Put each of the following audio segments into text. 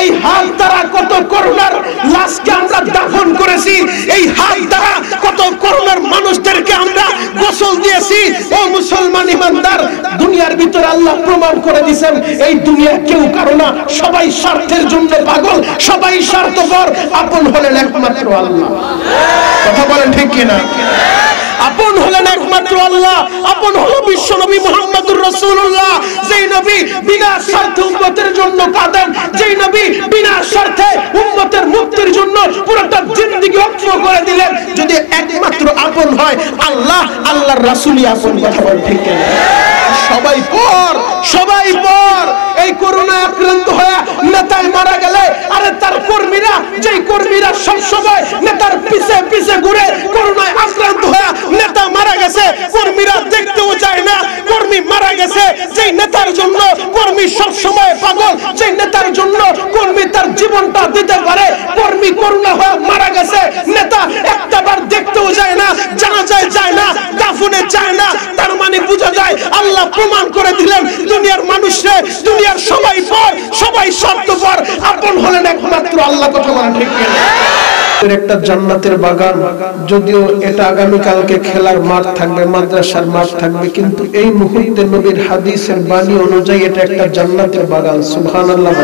এই হাত দ্বারা কত করুণার লাশকে আমরা দাফন করেছি, এই হাত দ্বারা কত করুণার মানুষদেরকে আমরা গোসল দিয়েছি। ও মুসলমান ইমানদার, দুনিয়ার ভিতরে আল্লাহ প্রমাণ করে দিয়েছেন এই দুনিয়া কেউ কারো না, সবাই স্বার্থের জন্য পাগল, সবাই স্বার্থপর, আপন হলেন একমাত্র আল্লাহ। কথা বলেন ঠিক কিনা? আপন হলেন একমাত্র আল্লাহ, আপন হলো বিশ্ব নবী মুহাম্মদুর রাসূলুল্লাহ, যেই নবী বিনা স্বার্থে উম্মতের জন্য কাঁদেন, যেই নবী বিনা স্বার্থে উম্মতের মুক্তির জন্য পুরোটা জিন্দেগি ওয়াকফ করে দিলেন। যদি একমাত্র আপন হয় আল্লাহ, আল্লাহর রাসূলই আপন। কথা বলেন ঠিক কিনা? সবাই পর, সবাই পর। এই করোনা আক্রান্ত হয়ে নেতায় মারা গেলে, আরে তার কর্মীরা, যেই কর্মীরা সব সময় নেতার পিছে পিছে ঘুরে, করোনায় আক্রান্ত হয়ে নেতা মারা গেছে, কর্মীরা দেখতেও চায় না। কর্মী মারা গেছে যেই নেতার জন্য, কর্মী সব সময় পাগল, যেই নেতার জন্য কর্মী তার জীবনটা দিতে পারে। কর্মী করোনা হয়ে মারা গেছে, নেতা একটাবার দেখতেও যায় না, জানাজায় যায় না, দাফনে যায় না। তার মানে বোঝা যায় আল্লাহ প্রমাণ করে দিলেন দুনিয়ার মানুষে, দুনিয়ার সবাই পর, সবাই স্বার্থপর, আপন হলেন একমাত্র আল্লাহ। কথা বলেন ঠিক কিনা? একটা জান্নাতের বাগান, যদিও এটা আগামী কালকে খেলার মাঠ থাকবে, মাদ্রাসার মাঠ থাকবে, কিন্তু এই মুহূর্তে নবীর হাদিসের বাণী অনুযায়ী এটা একটা জান্নাতের বাগান। সুবহানাল্লাহ।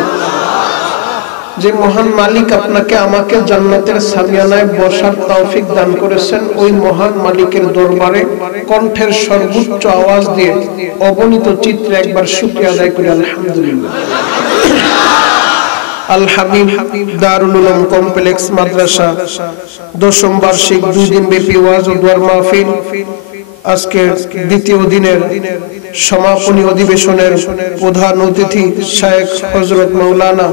যে মহান মালিক আপনাকে আমাকে জান্নাতের সামিয়ানায় বসার তৌফিক দান করেছেন, ওই মহান মালিকের দরবারে কণ্ঠের সর্বোচ্চ আওয়াজ দিয়ে অগণিত চিত্রে একবার শুকরিয়া আদায় করি আলহামদুলিল্লাহ। আল হাবিব দারুল উলুম কমপ্লেক্স মাদ্রাসা দশম বার্ষিক 2 দিন ব্যাপী ওয়াজ ও দোয়ার মাহফিল আজকে দ্বিতীয় দিনের সমাপনী অধিবেশনের প্রধান অতিথি শায়েখ হযরত মাওলানা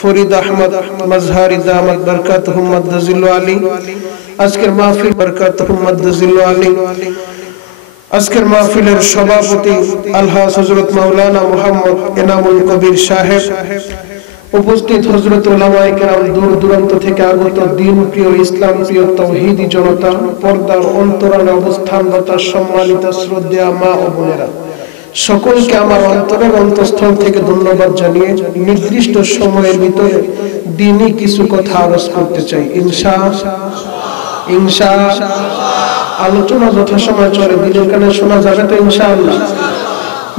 ফরিদ আহমদ মাজহারি দামাত বরকাতুহুম মাদ্দাজিল্লু আলী। আজকের মাহফিল বরকাতুহুম মাদ্দাজিল্লু আলী। আজকের মাহফিলের সভাপতি আলহাজ হযরত মাওলানা মুহাম্মদ এনামুল কবির সাহেব। উপস্থিত হযরত উলামায়ে কেরাম, দূর দূরান্ত থেকে আগত দিন প্রিয়, ইসলাম প্রিয় তাওহীদি জনতা, পর্দার অন্তরালে অবস্থানরত সম্মানিত শ্রদ্ধেয় মা ও বোনেরা, সকলকে আমার অন্তরের অন্তঃস্থল থেকে ধন্যবাদ জানিয়ে নির্দিষ্ট সময়ের ভিতরে দিনই কিছু কথা আরজ করতে চাই ইনশাআল্লাহ। আলোচনা যথাসময় চলে, দিনের কানে শোনা যাবে তো ইনশাআল্লাহ।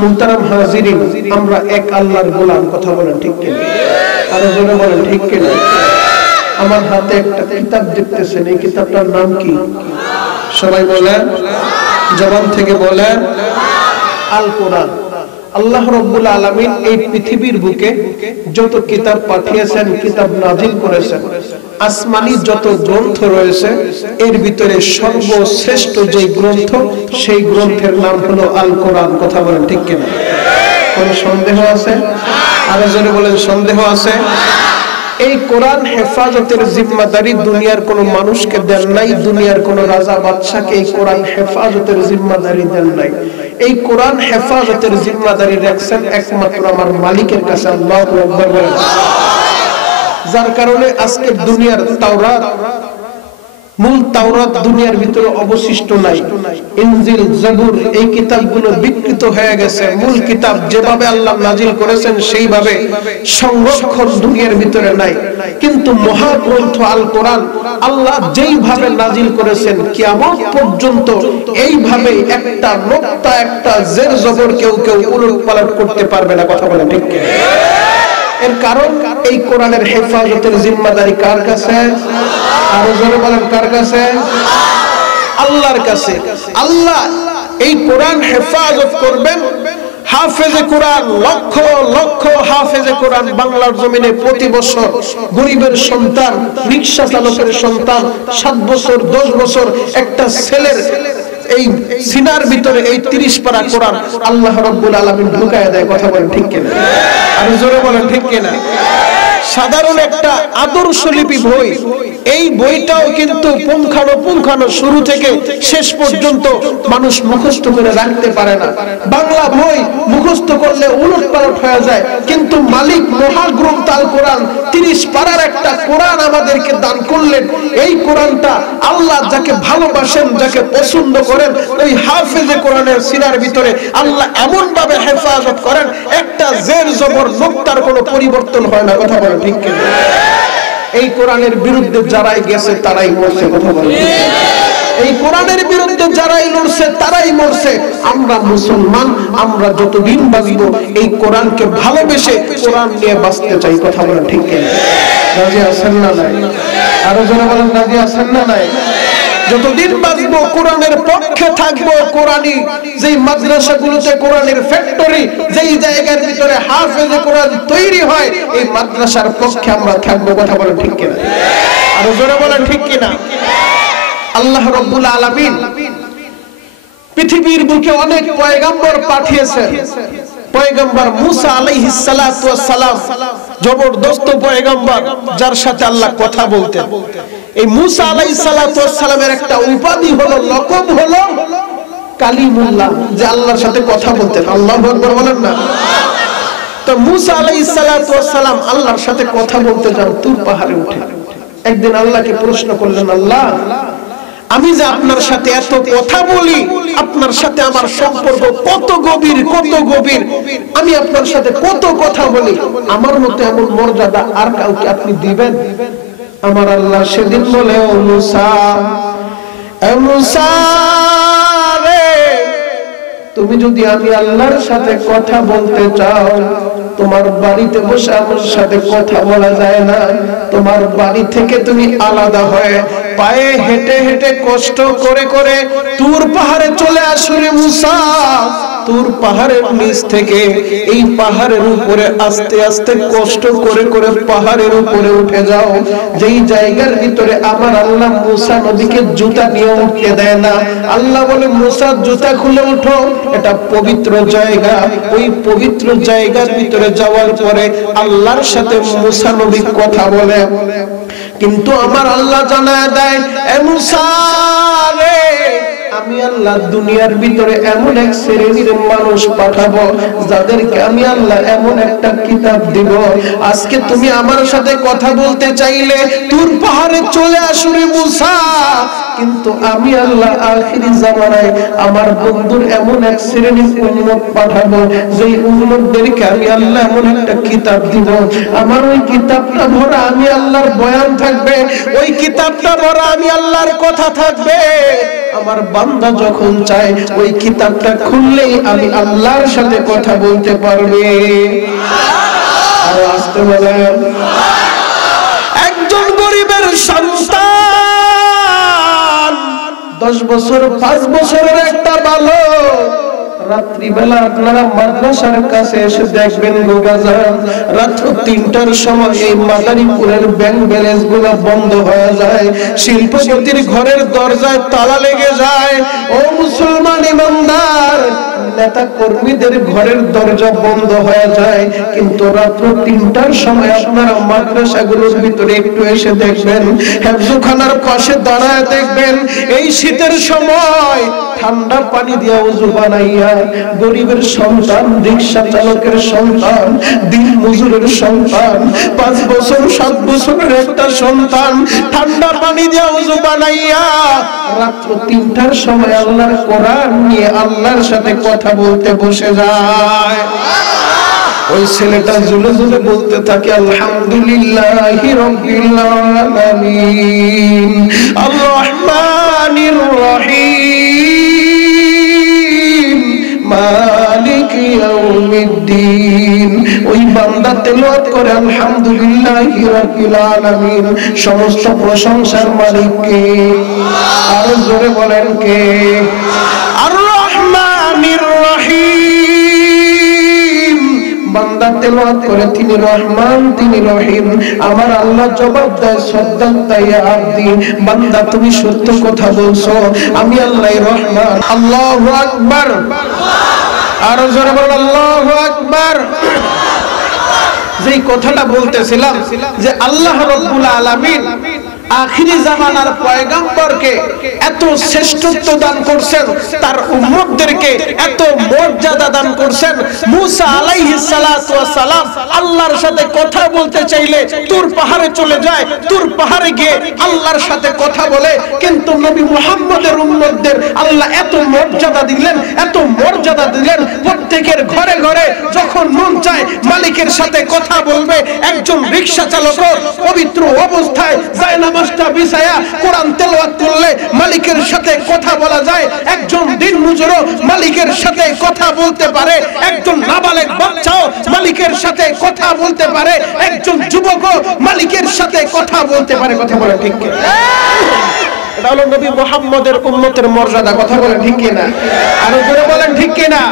মুহতারাম হাজিরিন, আমরা এক আল্লাহর গোলাম। কথা বলেন ঠিক কিনা? আরো জোরে বলেন ঠিক কিনা? আমার হাতে একটা কিতাব দেখতেছেন, এই কিতাবটার নাম কি? সবাই বলেন, জবান থেকে বলেন, আল কোরআন। আল্লাহ রাব্বুল আলামিন এই পৃথিবীর বুকে যত কিতাব পাঠিয়েছেন, কিতাব নাজিল করেছেন, আসমানি যত গ্রন্থ রয়েছে, এর ভিতরে সর্বশ্রেষ্ঠ যে গ্রন্থ, সেই গ্রন্থের নাম হলো আল কোরআন। কথা বলেন ঠিক কিনা? কোন সন্দেহ আছে? আরো জোরে বলেন, সন্দেহ আছে? এই কোরআন হেফাজতের জিম্মাদারি দুনিয়ার কোন মানুষকে দেন নাই, দুনিয়ার কোন রাজা বাদশাকে এই কোরআন হেফাজতের জিম্মাদারি দেন নাই। এই কোরআন হেফাজতের জিম্মাদারি রাখছেন একমাত্র আমার মালিকের কাছে। আল্লাহু আকবার বলেন। যার কারণে আজকে দুনিয়ার তাওরাত, মূল তাওরাত দুনিয়ার ভিতরে অবশিষ্ট নাই। ইনজিল, জাবুর, এই কিতাবগুলো বিকৃত হয়ে গেছে। মূল কিতাব যেভাবে আল্লাহ নাজিল করেছেন সেইভাবে সংরক্ষণ দুনিয়ার ভিতরে নাই। কিন্তু মহাগ্রন্থ আল কোরআন আল্লাহ যেইভাবে নাজিল করেছেন, কিয়ামত পর্যন্ত এইভাবে একটা নোক্তা, একটা জের জবর কেউ উলটপালট করতে পারবে না। কথা বলেন ঠিক কি? এর কারণ এই কোরআনের হেফাজতের জিম্মাদারি কার কাছে? আরো জোরে বলেন, কার কাছে? আল্লাহর কাছে। আল্লাহ এই কোরআন হেফাজত করবেন। হাফেজে কোরআন, লক্ষ লক্ষ হাফেজে কোরআন বাংলার জমিনে প্রতি বছর গরিবের সন্তান, রিকশা চালকের সন্তান, 7 বছর 10 বছর একটা ছেলের এই সিনার ভিতরে এই 30 পারা কোরআন আল্লাহ রাব্বুল আলামিন ঢুকায় দেয়। কথা বলেন ঠিক কিনা? আর জোরে বলেন ঠিক কিনা? সাধারণ একটা আদর্শলিপি বই এই বইটাও কিন্তু পুঙ্খানুপুঙ্খানু শুরু থেকে শেষ পর্যন্ত মানুষ মুখস্থ করে রাখতে পারে না। বাংলা বই মুখস্থ করলে উলটপালট হয়ে যায়, কিন্তু মালিক মহাগ্রন্থ আল কোরআন 30 পারার একটা কোরআন আমাদেরকে দান করলেন। এই কোরআনটা আল্লাহ যাকে ভালোবাসেন, যাকে পছন্দ করেন, ওই হাফেজে কোরআনের সিনার ভিতরে আল্লাহ এমন ভাবে হেফাজত করেন, একটা জের জবর নোক্তার কোনো পরিবর্তন হয় না। কথা বলেন ঠিক কিনা? এই কোরআনের বিরুদ্ধে যারাই গেছে তারাই মরছে। কথা বলেন, এই কোরআনের বিরুদ্ধে যারাই লড়ছে তারাই মরছে। আমরা মুসলমান, আমরা যতদিন বাঁচব এই কোরআনকে ভালোবেসে কোরআন নিয়ে বাঁচতে চাই। কথা বলেন ঠিক কিনা? রাজি আছেন না নাই? আরো জোরে বলেন, রাজি আছেন না নাই? যতদিন বাঁচবো কোরআনের পক্ষে থাকবো। কোরআনী যেই মাদ্রাসাগুলোতে কোরআনের ফ্যাক্টরি, যেই জায়গার ভিতরে হাফেজে কোরআন তৈরি হয়, এই মাদ্রাসার পক্ষে আমরা থাকবো। কথা বলেন ঠিক কিনা? আরো জোরে বলেন ঠিক কিনা? আল্লাহ রাব্বুল আলামিন পৃথিবীর বুকে অনেক পয়গম্বর পাঠিয়েছেন। পয়গম্বর মুসা আলাইহিস সালাতু ওয়াস সালাম জবরদস্ত পয়গম্বর, যার সাথে আল্লাহ কথা বলতেন। এই মুসা আলাইহিস সালাতু ওয়াস সালামের একটা উপাধি হলো, লকব হলো কালিমুল্লাহ, যে আল্লাহর সাথে কথা বলতেন। আল্লাহু আকবার বলেন না? তো মুসা আলাইহিস সালাতু ওয়াস সালাম আল্লাহর সাথে কথা বলতে যান তুর পাহাড়ে উঠে। একদিন আল্লাহকে প্রশ্ন করলেন, আল্লাহ, আমি যে আপনার সাথে এত কথা বলি, আপনার সাথে আমার সম্পর্ক কত গভীর, কত গভীর, আমি আপনার সাথে কত কথা বলি, আমার মতো এমন মর্যাদা আর কাউকে আপনি দিবেন? আমার আল্লাহ সেদিন বলে, ও মুসা, এ মুসা রে, তুমি যদি আমি আল্লাহর সাথে কথা বলতে চাও, তোমার বাড়িতে বসে আমার সাথে কথা বলা যায় না। তোমার বাড়ি থেকে তুমি আলাদা হয়ে পায়ে হেঁটে হেঁটে কষ্ট করে করে তুর পাহাড়ে চলে আসো রে মুসা। তুর পাহাড়ের নিচ থেকে এই পাহাড়ের উপরে আস্তে আস্তে কষ্ট করে করে পাহাড়ের উপরে উঠে যাও, যেই জায়গার ভিতরে আমার আল্লাহ মুসা নবীকে জুতা নিয়ে উঠতে দেয় না। আল্লাহ বলে, মুসা জুতা খুলে উঠো, এটা পবিত্র জায়গা। ওই পবিত্র জায়গার ভিতরে যাওয়ার পরে আল্লাহর সাথে মুসা নবী কথা বলে। কিন্তু আমার আল্লাহ জানায় দেয়, এ মুসা রে, আমি আল্লাহ দুনিয়ার ভিতরে এমন এক শ্রেণীর মানুষ পাঠাবো যাদেরকে আমি আল্লাহ এমন একটা কিতাব দিব। আজকে তুমি আমার সাথে কথা বলতে চাইলে তুর পাহাড়ে চলে আসো রে মুসা। কিন্তু আমি আল্লাহ আখিরি জামানায় আমার বন্ধুর এমন এক শ্রেণীর উম্মত পাঠাবো, যেই উম্মতদেরকে আমি আল্লাহ এমন একটা কিতাব দিব। আমার ওই কিতাবটা ভরা আমি আল্লাহর বয়ান থাকবে, ওই কিতাবটা ভরা আমি আল্লাহর কথা থাকবে। আমার বান্দা যখন চায় ওই কিতাবটা খুললেই আমি আল্লাহর সাথে কথা বলতে পারবে। আর আসতে বলেন, একজন গরিবের সন্তান 10 বছর 5 বছরের একটা বালক, রাত্রিবেলা আপনারা মাদ্রাসার কাছে এসে দেখবেন রাত 3টার সময় এই মাদারীপুরের ব্যাংক ব্যালেন্স গুলো বন্ধ হয়ে যায়, শিল্পপতির ঘরের দরজায় তালা লেগে যায়। ও মুসলমান ইমানদার, নেতা কর্মীদের ঘরের দরজা বন্ধ হয়ে যায়, কিন্তু রাত 3টার সময় আপনারা মাদ্রাসাগুলোর ভিতরে একটু এসে দেখবেন, হেফজখানার পাশে দাঁড়ায় দেখবেন এই শীতের সময় ঠান্ডা পানি দিয়ে ওযু বানাইয়া গরিবের সন্তান, রিকশা চালকের সন্তান, দিন মজুরের সন্তান, 5 বছর 7 বছরের একটা সন্তান ঠান্ডা পানি দিয়ে ওযু বানাইয়া রাত 3টার সময় আল্লাহর কোরআন নিয়ে আল্লাহর সাথে কথা বলতে বসে যায়। ওই ছেলেটা জুলে জুলে বলতে থাকে, আলহামদুলিল্লাহি রাব্বিল আলামিন আর রহমানির রহিম মালিক ইয়াউমিদ্দিন। ওই বান্দা তেলাওয়াত করে আলহামদুলিল্লাহি রাব্বিল আলামিন, সমস্ত প্রশংসার মালিক কে? আর জোরে বলেন কে? আর রহমানির রহিম। বান্দা তেলাওয়াত করে তিনি রহমান, তিনি রহিম। আমার আল্লাহ জবাব দেয়, সাদাক্তা ইয়া আবদি, বান্দা তুমি সত্য কথা বলছো, আমি আল্লাহ রহমান। আল্লাহু আকবার। আর জোরে বল আল্লাহু আকবার। যেই কথাটা বলতেছিলাম যে আল্লাহ রাব্বুল আলামিন আখিরি জামানার পয়গম্বরকে এত শ্রেষ্ঠত্ব দান করছেন, তার উম্মতদেরকে এত মর্যাদা দান করছেন। মুসা আলাইহিস সালাতু ওয়াস সালাম আল্লাহর সাথে কথা বলতে চাইলে তুর পাহাড়ে চলে যায়, তুর পাহাড়ে গিয়ে আল্লাহর সাথে কথা বলে। কিন্তু নবী মুহাম্মদের উম্মতদের আল্লাহ এত মর্যাদা দিলেন, এত মর্যাদা দিলেন, প্রত্যেকের ঘরে ঘরে যখন মন চায় মালিকের সাথে কথা বলবে। একজন রিকশা চালকও পবিত্র অবস্থায় জায়নামাজটা বিছায়া কোরআন তেলাওয়াত করলে মালিকের সাথে কথা বলা যায়। একজন দিন মজুরও মালিকের সাথে কথা বলতে পারে, একজন নাবালেগ বাচ্চাও মালিকের সাথে কথা বলতে পারে, একজন যুবকও মালিকের সাথে কথা বলতে পারে। কথা বলে ঠিক কি? এটা হলো নবী মুহাম্মদের উম্মতের মর্যাদা। কথা বলেন ঠিক কি না? আরো জোরে বলেন ঠিক কি না?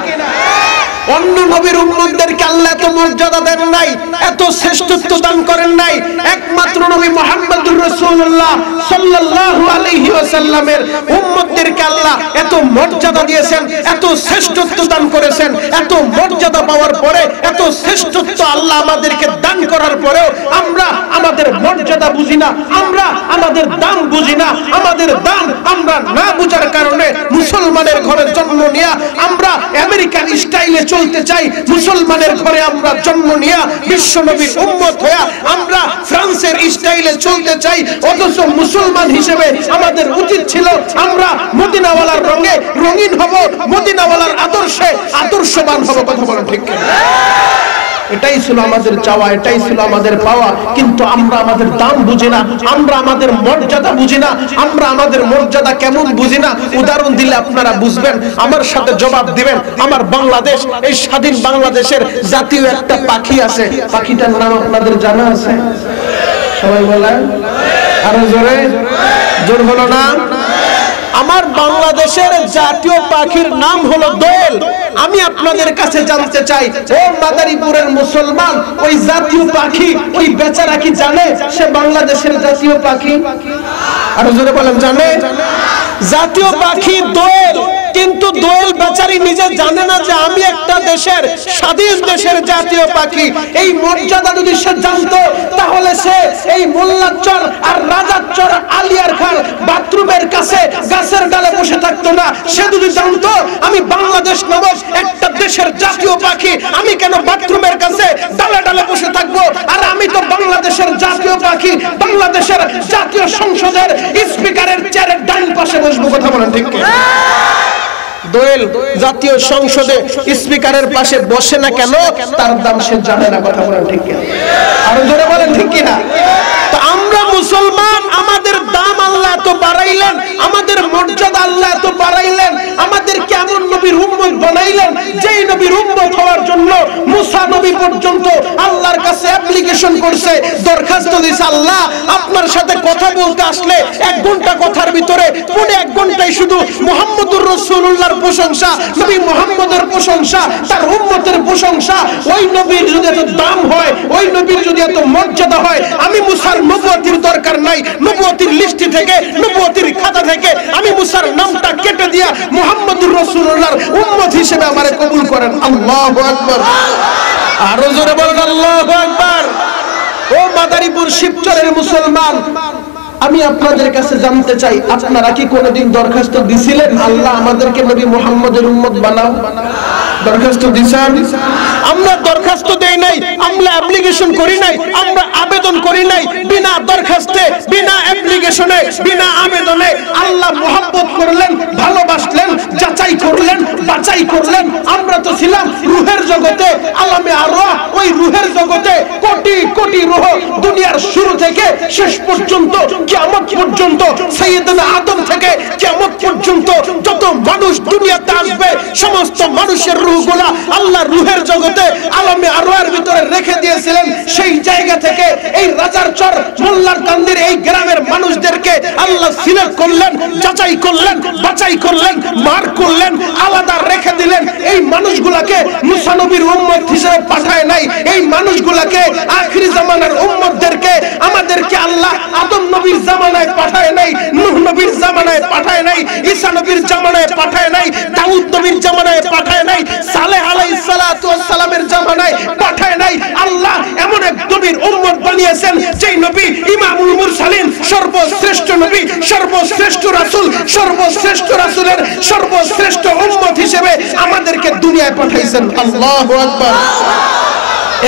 অন্য নবীর উম্মতদেরকে আল্লাহ এত মর্যাদা দেন নাই, এত শ্রেষ্ঠত্ব দান করেন নাই। একমাত্র নবী মুহাম্মদুর রাসূলুল্লাহ সাল্লাল্লাহু আলাইহি ওয়াসাল্লামের উম্মতদেরকে আল্লাহ এত মর্যাদা দিয়েছেন, এত শ্রেষ্ঠত্ব দান করেছেন। এত মর্যাদা পাওয়ার পরে, এত শ্রেষ্ঠত্ব আল্লাহ আমাদেরকে দান করার পরেও আমরা আমাদের মর্যাদা বুঝি না, আমরা আমাদের দাম বুঝি না। আমাদের দাম আমরা না বুঝার কারণে মুসলমানের ঘরে জন্ম নিয়ে আমরা আমেরিকান স্টাইলে চলতে চাই। মুসলমানের ঘরে আমরা জন্ম নিয়ে বিশ্ব নবীর উম্মত হয়ে আমরা ফ্রান্সের স্টাইলে চলতে চাই। অথচ মুসলমান হিসেবে আমাদের উচিত ছিল আমরা মদিনাওয়ালার রঙে রঙিন হব, মদিনাওয়ালার আদর্শে আদর্শবান হব। কথা বলেন ঠিক কি? এটাই ছিল আমাদের চাওয়া, এটাই ছিল আমাদের পাওয়া। কিন্তু আমরা আমাদের দাম বুঝি না, আমরা আমাদের মর্যাদা বুঝি না, আমরা আমাদের মর্যাদা কেমন বুঝি না। উদাহরণ দিলে আপনারা বুঝবেন, আমার সাথে জবাব দিবেন। আমার বাংলাদেশ, এই স্বাধীন বাংলাদেশের জাতীয় একটা পাখি আছে, পাখিটার নাম আপনাদের জানা আছে? সবাই বলেন আরো জোরে, জোর হলো না? আমার বাংলাদেশের জাতীয় পাখির নাম হলো দোয়েল। আমি আপনাদের কাছে জানতে চাই, ও মাদারীপুরের মুসলমান, ওই জাতীয় পাখি ওই বেচারা কি জানে সে বাংলাদেশের জাতীয় পাখি? আরো জোরে বলেন, জানে? জাতীয় পাখি দোয়েল, কিন্তু দোয়েল বেচারি নিজে জানে না যে আমি একটা দেশের, স্বাধীন দেশের জাতীয় পাখি। এই মর্যাদা যদি সে জানতো তাহলে সে এই মোল্লাচর আর রাজাচর আলিয়ার খার বাথরুমের কাছে গাছের ডালে বসে থাকতো না। সে যদি জানতো আমি বাংলাদেশ নামক একটা দেশের জাতীয় পাখি, আমি কেন বাথরুমের কাছে ডালে ডালে বসে থাকবো? আর আমি তো বাংলাদেশের জাতীয় পাখি, বাংলাদেশের জাতীয় সংসদের স্পিকারের চেয়ারের ডান পাশে বসবো। কথা বলেন ঠিক কি? দোয়েল জাতীয় সংসদে স্পিকারের পাশে বসে না কেন? তার দাম সে জানে না। কথা বলেন ঠিক কি? আরো জোরে বলেন ঠিক কি না? তো আমরা মুসলমান, আমাদের দাম আল্লাহ এত বাড়াইলেন, আমাদের মর্যাদা আল্লাহ এত বাড়াইলেন, আমাদের কেমন নবীর উম্মত বানাইলেন যেই নবীর উম্মত হওয়ার জন্য মুসা নবী পর্যন্ত আল্লাহর কাছে অ্যাপ্লিকেশন করছে, দরখাস্ত দিয়েছে, আল্লাহ আপনার সাথে কথা বলতে আসলে 1 ঘন্টা কথার ভিতরে পুরো 1 ঘন্টায় শুধু মুহাম্মদুর রাসূলুল্লাহর প্রশংসা, নবী মুহাম্মদের প্রশংসা, তার উম্মতের প্রশংসা। ওই নবীর যদি এত দাম হয়, ওই নবীর যদি এত মর্যাদা হয়, আমি মুসার নবুয়তির দরকার নাই। নবুয়তির লিস্টি থেকে, নবুয়তির খাতা থেকে আমি মুসার নামটা কেটে দিয়া মুহাম্মদুর রাসূলুল্লাহর উম্মত হিসেবে আমারে কবুল করেন। আল্লাহু আকবার। আরো জোরে বলেন আল্লাহু আকবার। ও মাদারীপুর শিবচরের মুসলমান, আমি আপনাদের কাছে জানতে চাই, আপনারা কি কোনোদিন দরখাস্ত দিছিলেন আল্লাহ আমাদেরকে নবী মুহাম্মদের উম্মত বানাও? দরখাস্ত দিছেন? আমরা দরখাস্ত দেই নাই, আমরা অ্যাপ্লিকেশন করি নাই, আমরা আবেদন করি নাই। বিনা দরখাস্তে, বিনা অ্যাপ্লিকেশনে, বিনা আবেদনে আল্লাহ মুহাব্বত করলেন, ভালোবাসলেন, যাচাই করলেন, বাছাই করলেন। আমরা তো ছিলাম রূহের জগতে, আলামে আরওয়াহ। ওই রূহের জগতে কোটি কোটি রূহ, দুনিয়ার শুরু থেকে শেষ পর্যন্ত, কিয়ামত পর্যন্ত, সাইয়েদনা আদম থেকে কিয়ামত পর্যন্ত যত মানুষ দুনিয়াতে আসবে, সমস্ত মানুষের রূহগুলা আল্লাহ রূহের জগতে আলামে আরওয়াহের ভিতরে রেখে দিয়েছিলেন। সেই জায়গা থেকে এই রাজারচর মোল্লার কান্দির এই গ্রামের মানুষদেরকে আল্লাহ সিলেক্ট করলেন, যাচাই করলেন, বাছাই করলেন, মার করলেন, আলাদা রেখে দিলেন। এই মানুষগুলাকে মুসা নবীর উম্মত হিসেবে পাঠায় নাই। এই মানুষগুলাকে আখিরি জামানার উম্মতদেরকে আমাদেরকে আল্লাহ আদম নবীর জামানায় পাঠায় নাই, নূহ নবীর জামানায় পাঠায় নাই, ঈসা নবীর জামানায় পাঠায় নাই, দাউদ নবীর জামানায় পাঠায় নাই, সালেহ আলাইহিস সালাতু ওয়াস সালামের জামানায় পাঠায় নাই। আল্লাহ এমন এক নবীর উম্মত বানিয়ে দিয়েছেন যেই নবী ইমামুল মুরসালিন, সর্বশ্রেষ্ঠ নবী, সর্বশ্রেষ্ঠ রাসূল, সর্বশ্রেষ্ঠ রাসূলের সর্বশ্রেষ্ঠ উম্মত হিসেবে আমাদেরকে দুনিয়ায় পাঠাইছেন। আল্লাহু আকবার।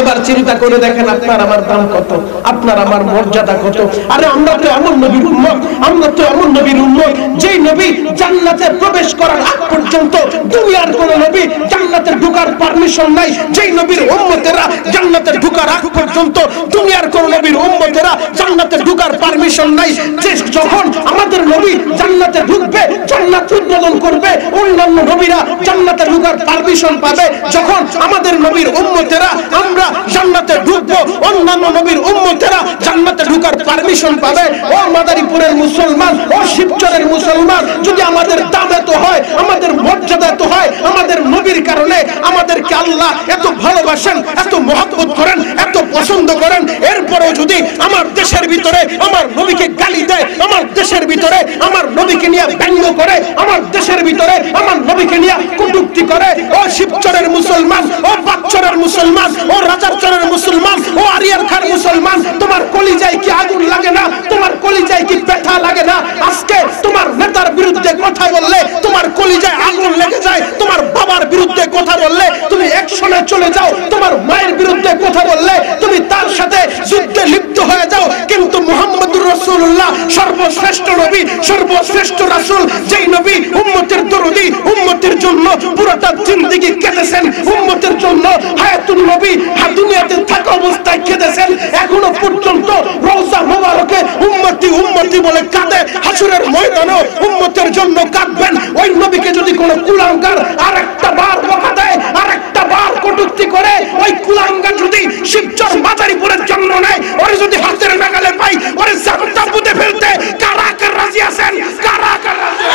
এবার চিন্তা করে দেখেন আপনার আমার দাম কত, আপনার আমার মর্যাদা কত। আরে আমরা তো এমন নবীর উম্মত, আমরা তো এমন নবীর উম্মত যেই নবী জান্নাতে প্রবেশ করার আগ পর্যন্ত দুনিয়ার কোন নবী জান্নাতে ঢোকার পারমিশন নাই। যেই নবীর উম্মতেরা জান্নাতে ঢোকার আগ পর্যন্ত দুনিয়ার কোন নবীর উম্মতেরা জান্নাতে ঢোকার পারমিশন নাই। যে যখন আমাদের নবী জান্নাতে ঢুকবে, জান্নাত উদ্বোধন করবে, অন্যান্য নবীরা জান্নাতে ঢোকার পারমিশন পাবে। যখন আমাদের নবীর উম্মতেরা আমরা জান্নাতে ঢুকবো, অন্যান্য নবীর উম্মতেরা জান্নাতে ঢোকার পারমিশন পাবে। ও মাদারীপুরের মুসলমান, ও শিবচরের মুসলমান, যদি আমাদের দাম এত হয়, আমাদের মর্যাদা এত হয়, আমাদের নবীর কারণে আমাদেরকে আল্লাহ এত ভালোবাসেন, এত মহব্বত করেন, এত পছন্দ করেন, এরপরেও যদি আমার দেশের ভিতরে আমার নবীকে গালি দেয়, আমার দেশের ভিতরে আমার নবীকে নিয়ে ব্যঙ্গ করে, আমার দেশের ভিতরে আমার নবীকে নিয়ে কটূক্তি করে, ও শিবচরের মুসলমান, ও বাচ্চরের মুসলমান, ও রাজারচরের মুসলমান, ও আরিয়ারখার মুসলমান, তোমার কলিজায় কি আগুন লাগে না? তোমার কলিজায় কি ব্যথা লাগে না? আজকে তোমার নেতার বিরুদ্ধে কথা বললে তোমার কলিজায় আগুন লেগে যায়। তোমার বাবার বিরুদ্ধে কথা বললে তুমি অ্যাকশনে চলে যাও। তোমার মায়ের বিরুদ্ধে কথা বললে তুমি তার সাথে যুদ্ধে লিপ্ত হয়ে যাও। কিন্তু মুহাম্মদুর রাসূলুল্লাহ সর্বশ্রেষ্ঠ নবী, সর্বশ্রেষ্ঠ রাসূল, যেই নবী উম্মতের দরদি, উম্মতের জন্য পুরোটা জিন্দেগি কেটেছেন, উম্মতের জন্য হায়াতুন নবী দুনিয়াতে থাকা অবস্থায় কেঁদেছেন। এখনো পর্যন্ত রওজা মোবারকে উম্মতি উম্মতি বলে কাঁদে, হাসরের ময়দানেও উম্মতের জন্য কাঁদবেন। ওই নবীকে যদি কোনো কুলাঙ্গার আরেকটা বার বকা দেয়, আরেকটা বার কটূক্তি করে, ওই কুলাঙ্গার যদি শিবচর মাদারীপুরের জন্য নেয়, ওরে যদি হাতের নাগালে পাই, ওরে জান্নাতে ফেলতে কারা কারা রাজি আছেন? কারা কারা রাজি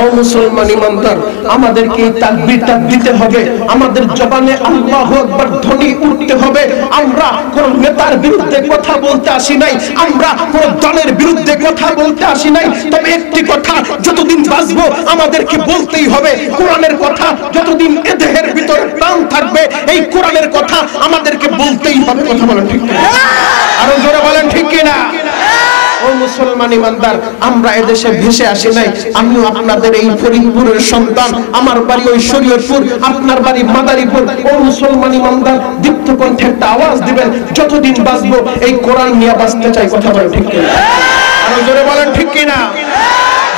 ও মুসলমান ইমানদার, আমাদেরকে এই তাকবীরটা দিতে হবে, আমাদের জবানে আল্লাহু আকবার ধ্বনি উঠতে হবে। আমরা কোন নেতার বিরুদ্ধে কথা বলতে আসি নাই, আমরা কোন দলের বিরুদ্ধে কথা বলতে আসি নাই। তবে একটি কথা যতদিন বাঁচবো আমাদেরকে বলতেই হবে, কোরআনের কথা যতদিন এ দেহের ভিতরে প্রাণ থাকবে এই কোরআনের কথা আমাদেরকে বলতেই হবে। কথা বলেন ঠিক কিনা? আরো জোরে বলেন ঠিক কিনা? ও মুসলমান ইমানদার, আমরা এদেশে ভেসে আসি নাই। আমিও আপনাদের এই ফরিদপুরের সন্তান, আমার বাড়ি ওই শরীয়তপুর, আপনার বাড়ি মাদারীপুর। ও মুসলমান ইমানদার, দীপ্ত কণ্ঠে একটা আওয়াজ দিবেন, যতদিন বাঁচবো এই কোরআন নিয়ে বাঁচতে চাই। কথা বলেন ঠিক কিনা? আরো জোরে বলেন ঠিক কিনা?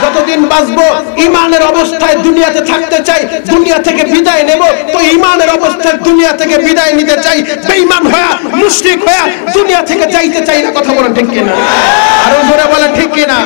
যতদিন বাঁচবো ঈমানের অবস্থায় দুনিয়াতে থাকতে চাই, দুনিয়া থেকে বিদায় নেব তো ঈমানের অবস্থায় দুনিয়া থেকে বিদায় নিতে চাই। বেঈমান হয়ে, মুশরিক হয়ে দুনিয়া থেকে যাইতে চাই না। কথা বলেন ঠিক কিনা? আরো জোরে বলেন ঠিক কিনা?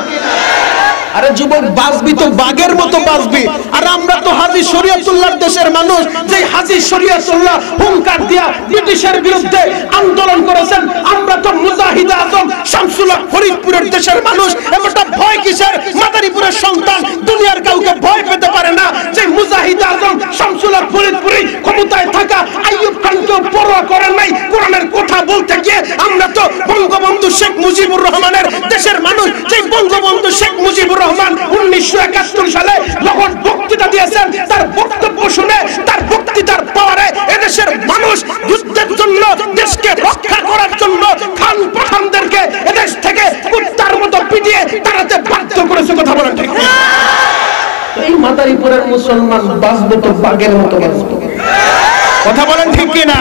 আরে যুবক, বাঁচবি তো বাঘের মতো বাঁচবি। আর আমরা তো হাজী শরীয়তুল্লাহর দেশের মানুষ, যে হাজী শরীয়তুল্লাহ হুঙ্কার দিয়া ব্রিটিশের বিরুদ্ধে আন্দোলন করেছেন। আমরা তো মুজাহিদ আজম শামসুল হক ফরিদপুরের দেশের মানুষ। এমনটা ভয় কিসের? মাদারীপুরের সন্তান দুনিয়ার কাউকে ভয় পেতে পারে না। যে মুজাহিদ আজম শামসুল হক ফরিদপুরি ক্ষমতায় থাকা আইয়ুব খানকেও পরোয়া করেন নাই কোরআনের কথা বলতে গিয়ে। আমরা তো বঙ্গবন্ধু শেখ মুজিবুর রহমানের দেশের মানুষ। যে বঙ্গবন্ধু শেখ মুজিবুর রহমান 1971 সালে যখন বক্তৃতা দিয়েছেন, তার বক্তব্য শুনে, তার বক্তৃতার পাওয়ারে এদেশের মানুষ যুদ্ধের জন্য, দেশকে রক্ষা করার জন্য খান পাঠানদেরকে এদেশ থেকে কুত্তার মতো পিটিয়ে তাড়াতে বাধ্য করেছে। কথা বলেন ঠিক না? এই মাদারীপুরের মুসলমান বাঁচবো তো বাঘের মতো বাঁচবো। কথা বলেন ঠিক কিনা?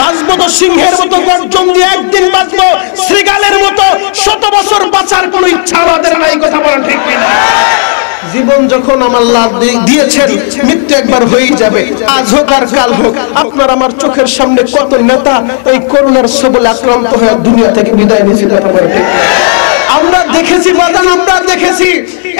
বাঁচবো তো সিংহের মতো গর্জন দিয়ে একদিন বাঁচবো, শ্রীগালের মতো 100 বছর বাঁচার কোনো ইচ্ছা আমাদের নাই। কথা বলেন ঠিক কিনা? জীবন যখন আল্লাহ দিয়েছেন, মৃত্যু একবার হয়েই যাবে, আজ হোক আর কাল হোক। আপনার আমার চোখের সামনে কত নেতা এই করোনার সবলে আক্রান্ত হয়ে দুনিয়া থেকে বিদায় নিয়েছে। কথা বলেন ঠিক কিনা? আমরা দেখেছি বাদান, আমরা দেখেছি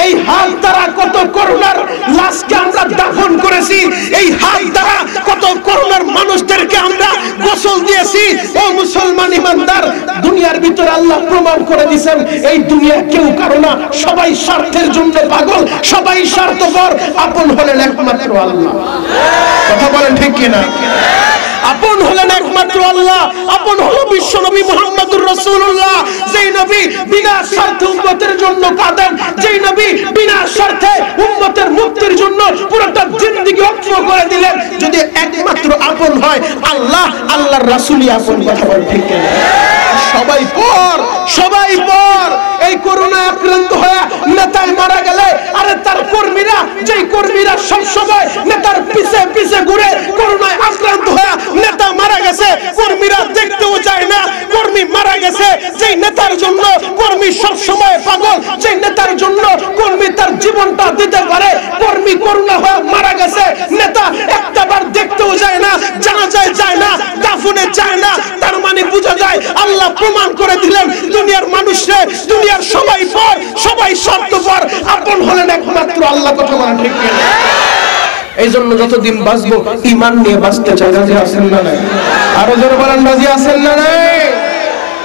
এই হাত দ্বারা কত করোনার লাশকে আমরা দাফন করেছি, এই হাত দ্বারা কত করোনার মানুষদেরকে আমরা গোসল দিয়েছি। ও মুসলমান ইমানদার, দুনিয়ার ভিতরে আল্লাহ প্রমাণ করে দিয়েছেন এই দুনিয়া কেউ কারো না, সবাই স্বার্থের জন্য পাগল, সবাই স্বার্থপর, আপন হলেন একমাত্র আল্লাহ। কথা বলেন ঠিক কিনা? আপন হলেন একমাত্র আল্লাহ, আপন হলো বিশ্বনবী মুহাম্মদুর রাসূলুল্লাহ, যেই নবী বিনা স্বার্থে উম্মতের জন্য কাঁদেন, যেই নবী বিনা স্বার্থে উম্মতের মুক্তির জন্য পুরোটা জিন্দেগি ওয়াকফ করে দিলেন। যদি একমাত্র আপন হয় আল্লাহ, আল্লাহর রাসূলই আপন। কথা বলেন ঠিক কিনা? সবাই পর, সবাই পর। এই করোনা আক্রান্ত হয়ে নেতায় মারা গেলে আরে তার কর্মীরা, যেই কর্মীরা সব সময় নেতার পিছে পিছে ঘুরে, করোনায় আক্রান্ত হয়ে নেতা মারা গেছে, কর্মীরা দেখতেও যায় না কর্মী মারা গেছে। যেই নেতার জন্য কর্মী সব সময় পাগল, যেই নেতার জন্য কর্মী তার জীবনটা দিতে পারে, কর্মী করোনা হয়ে মারা গেছে, নেতা একটাবার দেখতেও যায় না, জানাজায় যায় না, দাফনে যায় না। তার মানে বোঝা যায় আল্লাহ প্রমাণ করে দিলেন দুনিয়ার মানুষরে, দুনিয়ার সবাই পর, সবাই স্বার্থপর, আপন হলেন একমাত্র আল্লাহ। কথা বলেন ঠিক কিনা? এই জন্য যতদিন বাঁচবো ঈমান নিয়ে বাঁচতে চাই। রাজি আছেন না নাই? আরো জোরে বলেন রাজি আছেন না নাই?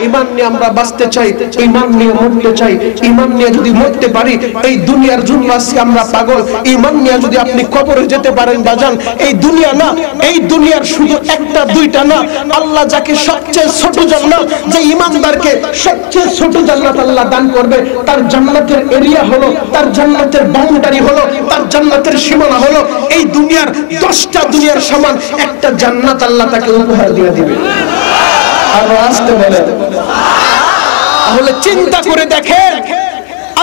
ঈমান নিয়ে আমরা বাঁচতে চাই, ঈমান নিয়ে মরতে চাই। ঈমান নিয়ে যদি মরতে পারি, এই দুনিয়ার জন্য আজকে আমরা পাগল। ঈমান নিয়ে যদি আপনি কবরে যেতে পারেন বাজান, এই দুনিয়া না, এই দুনিয়ার শুধু একটা দুইটা না, আল্লাহ যাকে সবচেয়ে ছোট জান্নাত, যে ঈমানদারকে সবচেয়ে ছোট জান্নাত আল্লাহ দান করবে, তার জান্নাতের এরিয়া হলো, তার জান্নাতের বাউন্ডারি হলো, তার জান্নাতের সীমানা হলো এই দুনিয়ার 10টা দুনিয়ার সমান একটা জান্নাত আল্লাহ তাকে উপহার দিয়ে দিবে। আর আসতে বলে, তাহলে চিন্তা করে দেখেন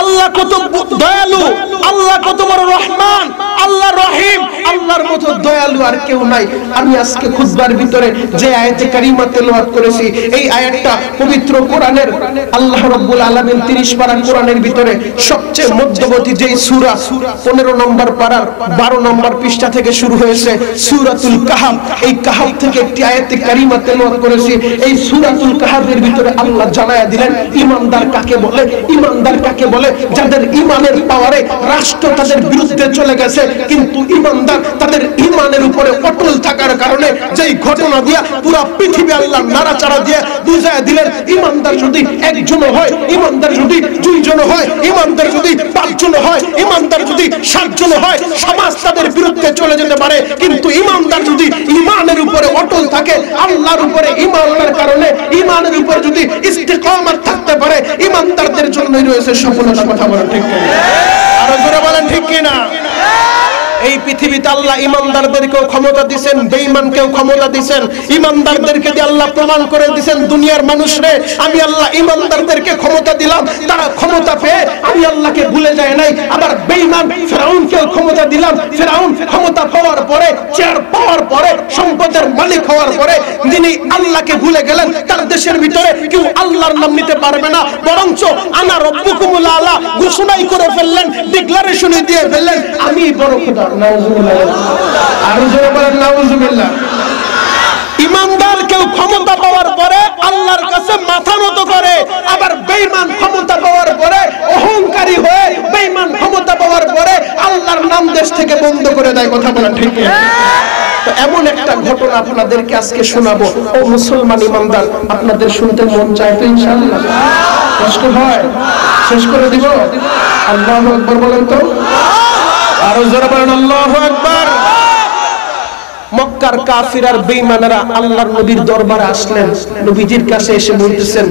আল্লাহ কত দয়ালু, আল্লাহ কত বড় রহমান, আল্লাহ রহিম, আল্লাহর মতো দয়ালু আর কেউ নাই। আমি আজকে খুতবার ভিতরে যে আয়াতে কারিমা তেলাওয়াত করেছি, এই আয়াতটা পবিত্র কোরআনের আল্লাহ রাব্বুল আলামিন 30 পারা কোরআনের ভিতরে সবচেয়ে মধ্যবর্তী যেই সূরা 15 নম্বর পারার 12 নম্বর পৃষ্ঠা থেকে শুরু হয়েছে সূরাতুল কাহাফ। এই কাহাফ থেকে একটি আয়াতে কারিমা তেলাওয়াত করেছি। এই সূরাতুল কাহাফের ভিতরে আল্লাহ জানায়া দিলেন ঈমানদার কাকে বলে। ঈমানদার কাকে বলে? যাদের ঈমানের পাওয়ারে রাষ্ট্র তাদের বিরুদ্ধে চলে গেছে, কিন্তু ঈমানদার তাদের ঈমানের উপরে অটল থাকার কারণে যেই ঘটনা দিয়া পুরো পৃথিবী আল্লাহ নাড়াচাড়া দিয়ে বুঝায় দিলেন ঈমানদার যদি একজন হয়, ঈমানদার যদি দুইজন হয়, ঈমানদার যদি 5 জন হয়, ঈমানদার যদি 7 জন হয়, সমাজ তাদের বিরুদ্ধে চলে যেতে পারে, কিন্তু ঈমানদার যদি ঈমানের উপরে অটল থাকে, আল্লাহর উপরে ঈমানের কারণে ঈমানের উপর যদি ইস্তিকামত থাকতে পারে, ঈমানদারদের জন্যই রয়েছে সফলতা। কথা বলেন ঠিক কিনা? আরো জোরে বলেন ঠিক কিনা? এই পৃথিবীতে আল্লাহ ঈমানদারদেরকেও ক্ষমতা দিবেন, বেঈমানকেও ক্ষমতা দিবেন। ঈমানদারদেরকে দিয়ে আল্লাহ প্রমাণ করে দিবেন দুনিয়ার মানুষরে, আমি আল্লাহ ঈমানদারদেরকে ক্ষমতা দিলাম, তারা ক্ষমতা পেয়ে আমি আল্লাহকে ভুলে যায় নাই। আবার বেঈমান ফিরআউনকেও ক্ষমতা দিলাম, ফিরআউন ক্ষমতা পাওয়ার পরে, চেয়ার পাওয়ার পরে, সম্পদের মালিক হওয়ার পরে যিনি আল্লাহকে ভুলে গেলেন, তার দেশের ভিতরে কেউ আল্লাহর নাম নিতে পারবে না, বরঞ্চ আনা রব্বুকুমুল আলা ঘোষণাই করে ফেললেন, ডিক্লারেশনই দিয়ে ফেললেন, আমি বড় খোদা। ঈমানদার কেউ ক্ষমতা পাওয়ার পরে আল্লাহর কাছে মাথা নত করে, আবার বেঈমান ক্ষমতা পাওয়ার পরে অহংকারী হয়ে, বেঈমান ক্ষমতা পাওয়ার পরে আল্লাহর নাম দেশ থেকে বন্ধ করে দেয়। কথা বলেন ঠিক না? তো এমন একটা ঘটনা আপনাদেরকে আজকে শোনাবো। ও মুসলমান ঈমানদার, আপনাদের শুনতে মন চায় তো ইনশাআল্লাহ? কষ্ট হয়? শেষ করে দিব? আল্লাহু আকবার বলেন তো। আরো জোরে বলেন আল্লাহু আকবার। মক্কার কাফির আর বেঈমানেরা আল্লাহর নবীর দরবারে আসলেন, নবীজির কাছে এসে বলতেছেন,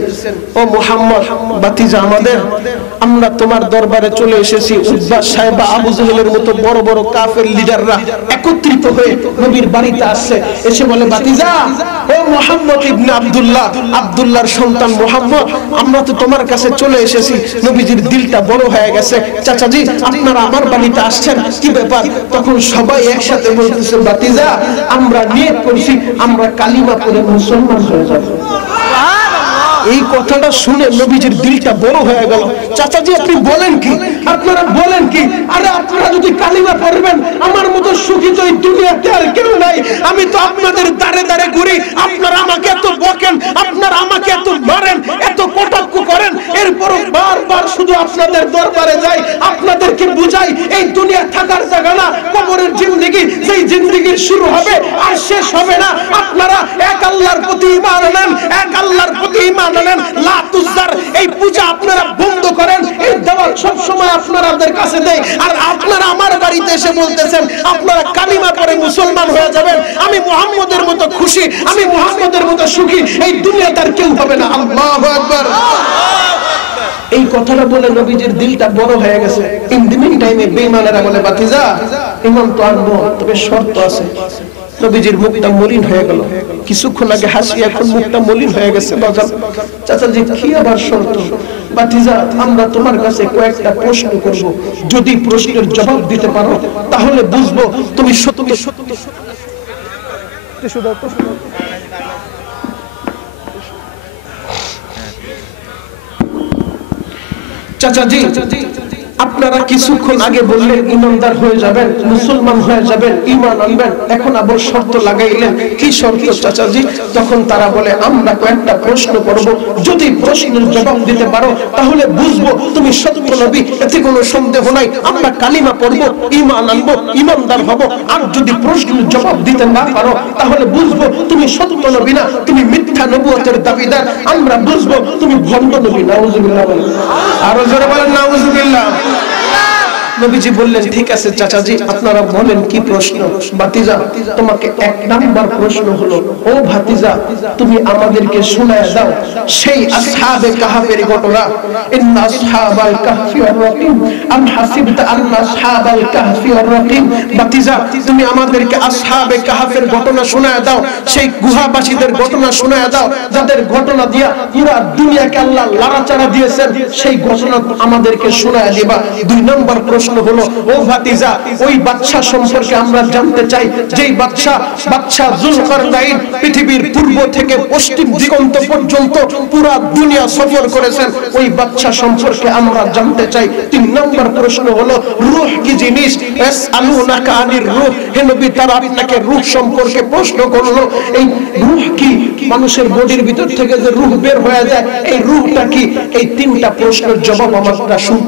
ও মুহাম্মদ বাতিজা আমাদের, আমরা তোমার দরবারে চলে এসেছি। উতবা, সাইবা, আবু জাহেলের মতো বড় বড় কাফের লিডাররা একত্রিত হয়ে নবীর বাড়িতে আসছে। এসে বলে, বাতিজা ও মুহাম্মদ ইবনে আব্দুল্লাহ, আব্দুল্লাহর সন্তান মুহাম্মদ, আমরা তো তোমার কাছে চলে এসেছি। নবীজির দিলটা বড় হয়ে গেছে। চাচাজি আপনারা আমার বাড়িতে আসছেন, কি ব্যাপার? তখন সবাই একসাথে বলতেছে, বাতিজা আমরা নিয়ত করছি আমরা কালিমা পড়ে মুসলমান হয়ে যাব। এই কথাটা শুনে নবীজির দিলটা বড় হয়ে গেল। চাচাজি আপনি বলেন কি? আপনারা বলেন কি? আরে আপনারা যদি কালিমা পড়বেন, আমার মতো সুখী তো এই দুনিয়াতে আর কেউ নাই। আমি তো আপনাদের দাঁড়ে দাঁড়ে ঘুরি, আপনারা আমাকে এত বকেন, আপনারা আমাকে এত মারেন, এত কটাক্ষ করেন, এরপরও বারবার শুধু আপনাদের দরবারে যাই, আপনাদেরকে বুঝাই এই দুনিয়া থাকার জায়গা না, কবরের জিন্দেগি, যেই জিন্দেগির শুরু হবে আর শেষ হবে না। আপনারা এক আল্লাহর প্রতি ঈমান আনেন, এক আল্লাহর প্রতি ঈমান আনেন, লাত উজ্জার এই পূজা আপনারা বন্ধ করেন, এই দাওয়াত সব সময় আপনাদের কাছে দেই, আর আপনারা আমার বাড়িতে এসে বলতেছেন আপনারা কালিমা পড়ে মুসলমান হয়ে যাবেন, আমি মুহাম্মদের মতো খুশি, আমি মুহাম্মদের মতো সুখী, এই দুনিয়াতে আর কেউ হবে না। আল্লাহু আকবার। এই কথাটা বলে নবীজির দিলটা বড় হয়ে গেছে। ইন দি মিন টাইমে বেঈমানেরা বলে বাতিজা ইমাম তো আনবো, তবে শর্ত আছে। নবীজির মুখটা মলিন হয়ে গেল, কিছুক্ষণ আগে হাসি এখন মুখটা মলিন হয়ে গেছে। বাজার চাচাজি কি আবার শর্ত? বাতিজা আমরা তোমার কাছে কয়েকটা প্রশ্ন করব, যদি প্রশ্নের জবাব দিতে পারো তাহলে বুঝবো তুমি সত্যি সত্যি। চাচাজি আপনারা কিছুক্ষণ আগে বললেন ইমানদার হয়ে যাবেন, মুসলমান হয়ে যাবেন, ঈমান আনবেন, এখন আবার শর্ত লাগাইলেন, কি শর্ত চাচাজি? তখন তারা বলে আমরা কয়েকটা প্রশ্ন করব, যদি প্রশ্নের জবাব দিতে পারো তাহলে বুঝবো তুমি সত্য নবী, এতে কোনো সন্দেহ নাই। আমরা কালিমা পড়ব, ঈমান আনবো, ঈমানদার হব। আর যদি প্রশ্নের জবাব দিতে না পারো তাহলে বুঝবো তুমি সত্য নবী না, তুমি মিথ্যা নবুয়তের দাবিদার, আমরা বুঝবো তুমি ভণ্ড নবী। নাউজুবিল্লাহ বলেন, আরো জোরে বলেন নাউজুবিল্লাহ। নবীজি বললেন ঠিক আছে চাচাজি আপনারা বলেন কি প্রশ্ন। ভাতিজা তোমাকে এক নাম্বার প্রশ্ন হলো, ও ভাতিজা তুমি আমাদেরকে শোনায় দাও সেই আসহাবে কাহফের ঘটনা। ইন্না আসহাবাল কাহফি ওয়ার রাকিম আম হাসিবতা আন্না আসহাবাল কাহফি ওয়ার রাকিম। ভাতিজা তুমি আমাদেরকে আসহাবে কাহফের ঘটনা শোনায় দাও, সেই গুহাবাসীদের ঘটনা শোনায় দাও, যাদের ঘটনা দিয়া পুরো দুনিয়াকে আল্লাহ লাড়াচাড়া দিয়েছেন, সেই ঘটনা আমাদেরকে শোনায় দিবা। দুই নম্বর প্রশ্ন হলো, ও ভাতিজা ওই বাদশা সম্পর্কে আমরা জানতে চাই যেই বাদশা যুলকারনাইন পৃথিবীর পূর্ব থেকে পশ্চিম দিগন্ত পর্যন্ত পুরো দুনিয়া সফর করেছেন, ওই বাদশা সম্পর্কে আমরা জানতে চাই। তিন নম্বর প্রশ্ন হলো রূহ কি জিনিস? ইয়াসআলুনাকা আনির রূহ, হে নবী তারা আপনাকে রূহ সম্পর্কে প্রশ্ন করলো, এই রূহ কি? মানুষের বডির ভিতর থেকে যে রূহ বের হয়ে যায় এই রূহটা কি? এই তিনটা প্রশ্নের জবাব আমরা শুনতে